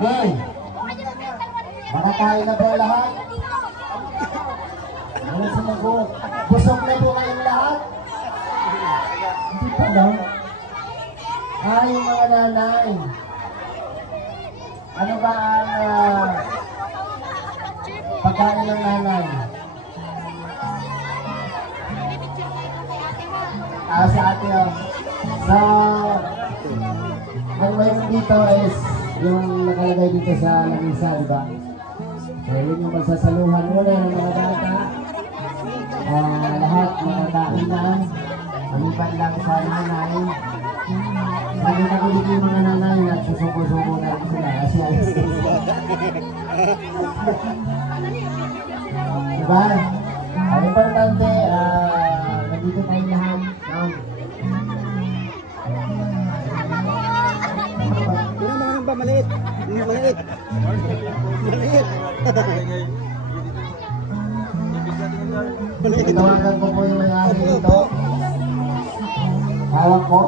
Okay. Makakain na po lahat. Ano sumagot? Busog na po kayong lahat? Hindi pa lang. Yung mga nanay. Ano ba ang pagkain ng nanay? Sa ate sa ang mayroon dito is yung nakalagay dito sa lamisa, diba? So yun yung magsasaluhan muna ng mga bata. Lahat makakain na. Maliban lang sa nanay. Sabi na ko dito yung mga nanay na susuko-suko na sila kasi alis. Diba? Ang importante, nandito tayo lahat. Maliit. Maliit. Maliit. Tawagan ko po yung may-ari dito. Hawak ko.